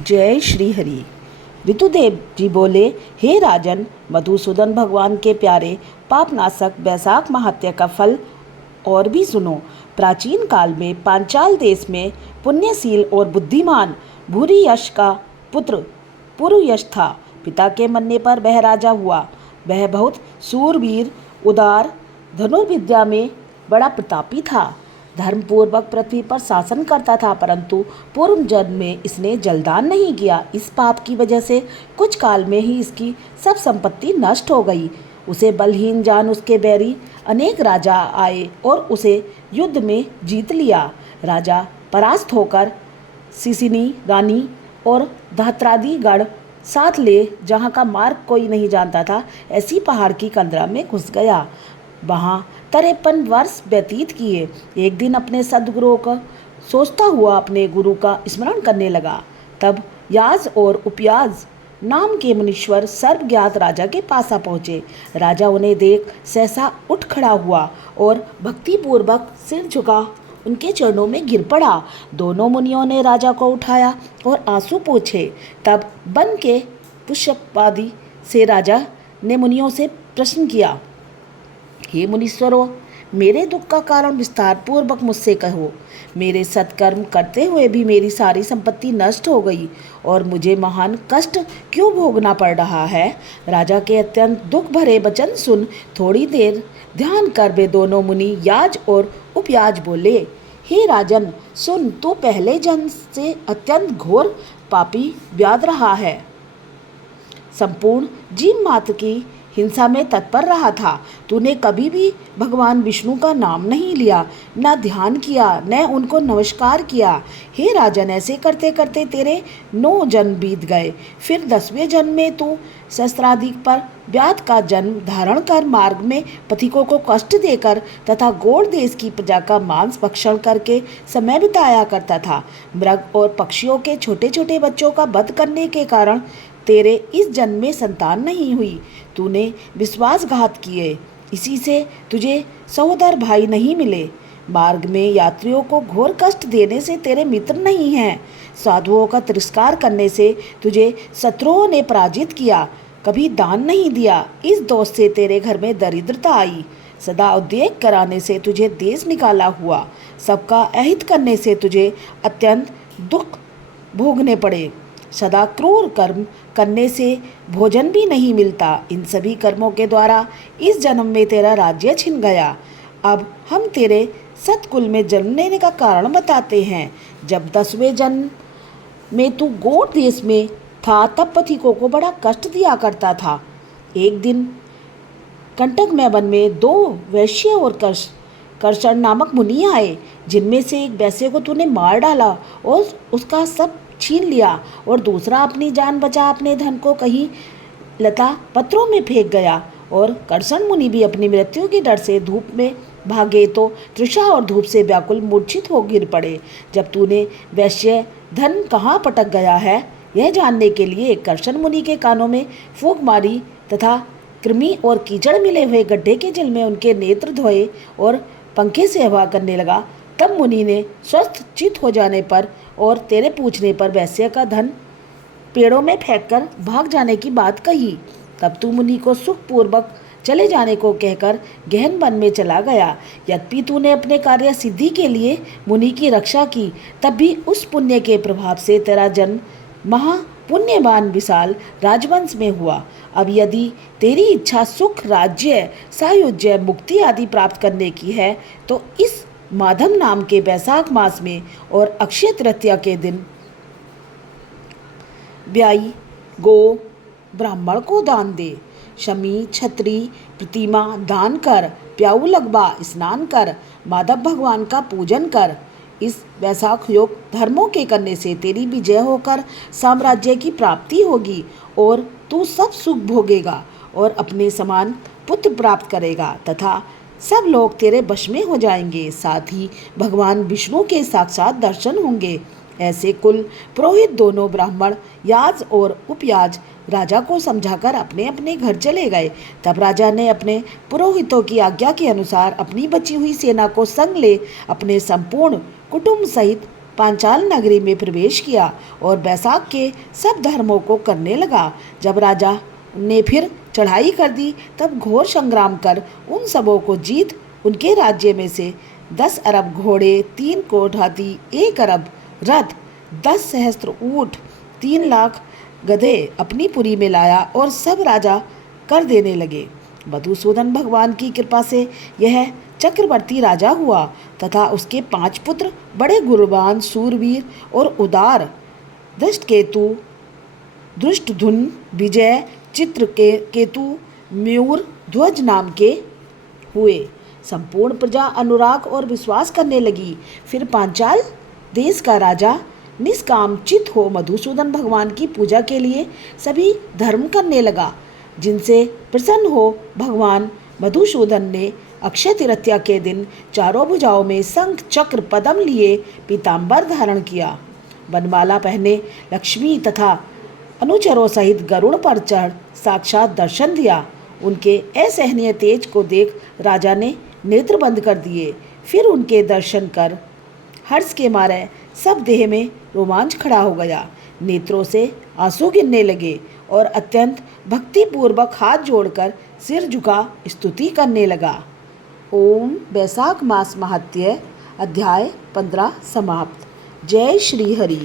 जय श्री हरि। ऋतुदेव जी बोले, हे राजन, मधुसूदन भगवान के प्यारे पापनाशक बैसाख महात्या का फल और भी सुनो। प्राचीन काल में पांचाल देश में पुण्यशील और बुद्धिमान भूरियश का पुत्र पुरुयश था। पिता के मरने पर वह राजा हुआ। वह बहुत सूरवीर, उदार, धनुर्विद्या में बड़ा प्रतापी था। धर्मपूर्वक पृथ्वी पर शासन करता था, परंतु पूर्व जन्म में इसने जलदान नहीं किया। इस पाप की वजह से कुछ काल में ही इसकी सब संपत्ति नष्ट हो गई। उसे बलहीन जान उसके बैरी अनेक राजा आए और उसे युद्ध में जीत लिया। राजा परास्त होकर सिसिनी, रानी और धात्रादि गढ़ साथ ले जहाँ का मार्ग कोई नहीं जानता था, ऐसी पहाड़ की कंदरा में घुस गया। वहाँ 53 वर्ष व्यतीत किए। एक दिन अपने सदगुरु को सोचता हुआ अपने गुरु का स्मरण करने लगा। तब याज और उपयाज नाम के मुनीश्वर सर्वज्ञात राजा के पास आ पहुँचे। राजा उन्हें देख सहसा उठ खड़ा हुआ और भक्तिपूर्वक सिर झुका उनके चरणों में गिर पड़ा। दोनों मुनियों ने राजा को उठाया और आंसू पोंछे। तब बन के पुष्पादि से राजा ने मुनियों से प्रश्न किया, हे मुनीश्वरों, मेरे दुख का कारण विस्तार पूर्वक मुझसे कहो। मेरे सत्कर्म करते हुए भी मेरी सारी संपत्ति नष्ट हो गई और मुझे महान कष्ट क्यों भोगना पड़ रहा है। राजा के अत्यंत दुख भरे वचन सुन थोड़ी देर ध्यान कर वे दोनों मुनि याज और उपयाज बोले, हे राजन, सुन, तू पहले जन्म से अत्यंत घोर पापी व्याध रहा है। संपूर्ण जीव मात्र की हिंसा में तत्पर रहा था। तूने कभी भी भगवान विष्णु का नाम नहीं लिया, न ध्यान किया, न उनको नमस्कार किया। हे राजन, ऐसे करते करते तेरे 9 जन्म बीत गए। फिर 10वें जन्म में तू सहस्त्राधिक पर व्याध का जन्म धारण कर मार्ग में पथिकों को कष्ट देकर तथा गौड़ देश की प्रजा का मांस भक्षण करके समय बिताया करता था। मृग और पक्षियों के छोटे छोटे बच्चों का वध करने के कारण तेरे इस जन्म में संतान नहीं हुई। तूने विश्वासघात किए, इसी से तुझे सहोदर भाई नहीं मिले। मार्ग में यात्रियों को घोर कष्ट देने से तेरे मित्र नहीं हैं। साधुओं का तिरस्कार करने से तुझे शत्रुओं ने पराजित किया। कभी दान नहीं दिया, इस दोष से तेरे घर में दरिद्रता आई। सदा उद्योग कराने से तुझे देश निकाला हुआ। सबका अहित करने से तुझे अत्यंत दुख भोगने पड़े। सदा क्रूर कर्म करने से भोजन भी नहीं मिलता। इन सभी कर्मों के द्वारा इस जन्म में तेरा राज्य छिन गया। अब हम तेरे सतकुल में जन्म लेने का कारण बताते हैं। जब 10वें जन्म में तू गौड़ देश में था, तब पथिकों को बड़ा कष्ट दिया करता था। एक दिन कंटक में वन में 2 वैश्य और कर्षण नामक मुनि आए, जिनमें से एक वैश्य को तूने मार डाला और उसका सब छीन लिया, और दूसरा अपनी जान बचा अपने धन को कहीं लता पत्रों में फेंक गया। और कर्षण मुनि भी अपनी मृत्यु के डर से धूप में भागे तो तृषा और धूप से व्याकुल मूर्छित हो गिर पड़े। जब तूने वैश्य धन कहाँ पटक गया है, यह जानने के लिए कर्षण मुनि के कानों में फूंक मारी तथा कृमि और कीचड़ मिले हुए गड्ढे के जल में उनके नेत्र धोए और पंखे से हवा करने लगा। तब मुनि ने स्वस्थ चित हो जाने पर और तेरे पूछने पर वैश्य का धन पेड़ों में फेंककर भाग जाने की बात कही। तब तू मुनि को सुखपूर्वक चले जाने को कहकर गहन वन में चला गया। यद्यपि तूने अपने कार्य सिद्धि के लिए मुनि की रक्षा की, तब भी उस पुण्य के प्रभाव से तेरा जन्म महापुण्यवान विशाल राजवंश में हुआ। अब यदि तेरी इच्छा सुख, राज्य, सायुज्य, मुक्ति आदि प्राप्त करने की है, तो इस माधव नाम के बैसाख मास में और अक्षय तृतीया के दिन ब्याई गो ब्राह्मण को दान दे। शमी, छत्री, प्रतिमा दान कर, प्याऊ लगवा, स्नान कर, माधव भगवान का पूजन कर। इस वैशाख योग धर्मों के करने से तेरी विजय होकर साम्राज्य की प्राप्ति होगी और तू सब सुख भोगेगा और अपने समान पुत्र प्राप्त करेगा तथा सब लोग तेरे वश में हो जाएंगे। साथ ही भगवान विष्णु के साक्षात दर्शन होंगे। ऐसे कुल पुरोहित दोनों ब्राह्मण याज और उपयाज राजा को समझाकर अपने अपने घर चले गए। तब राजा ने अपने पुरोहितों की आज्ञा के अनुसार अपनी बची हुई सेना को संग ले अपने संपूर्ण कुटुंब सहित पांचाल नगरी में प्रवेश किया और बैसाख के सब धर्मों को करने लगा। जब राजा ने फिर चढ़ाई कर दी तब घोर संग्राम कर उन सबों को जीत उनके राज्य में से 10 अरब घोड़े, 3 करोड़ हाथी, 1 अरब रथ, 10 सहस्त्र ऊँट, 3 लाख गधे अपनी पुरी में लाया और सब राजा कर देने लगे। मधुसूदन भगवान की कृपा से यह चक्रवर्ती राजा हुआ तथा उसके 5 पुत्र बड़े गुणवान, सूरवीर और उदार दृष्टकेतु, दृष्टधुन, विजय, चित्रकेतु, मयूर ध्वज नाम के हुए। संपूर्ण प्रजा अनुराग और विश्वास करने लगी। फिर पांचाल देश का राजा निष्काम चित हो मधुसूदन भगवान की पूजा के लिए सभी धर्म करने लगा। जिनसे प्रसन्न हो भगवान मधुसूदन ने अक्षय तृतीया के दिन चारों भुजाओं में शंख चक्र पद्म लिए पीताम्बर धारण किया, वनमाला पहने लक्ष्मी तथा अनुचरों सहित गरुड़ पर चढ़ साक्षात दर्शन दिया। उनके असहनीय तेज को देख राजा ने नेत्र बंद कर दिए। फिर उनके दर्शन कर हर्ष के मारे सब देह में रोमांच खड़ा हो गया। नेत्रों से आंसू गिरने लगे और अत्यंत भक्तिपूर्वक हाथ जोड़कर सिर झुका स्तुति करने लगा। ओम बैसाख मास महात्म्य अध्याय 15 समाप्त। जय श्री हरि।